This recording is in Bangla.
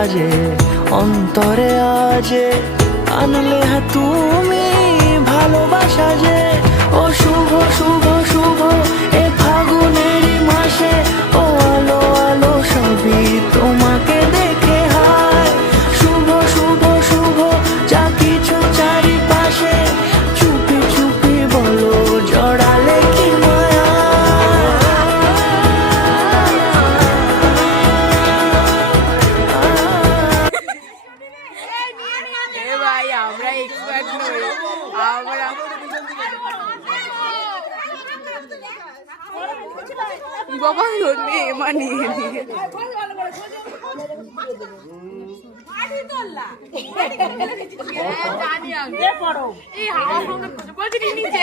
সাজে অন্তরে আজে আনলে হ্যাঁ তুমি ভালোবাসা যে ও শুভ শুভ শুভ এ ফাগুনেরই মাসে ও আলো আলো সবই তোমাকে দেখে হায় শুভ শুভ শুভ যা কিছু চারিপাশে চুপি চুপি বলো জড়ালে কি মায়া ভাই আমরা এক্সপার্ট নই আমরা বাবা নে মানিয়ে নিয়ে জানি আমি এই হাওয়া সঙ্গে বলছি নিচে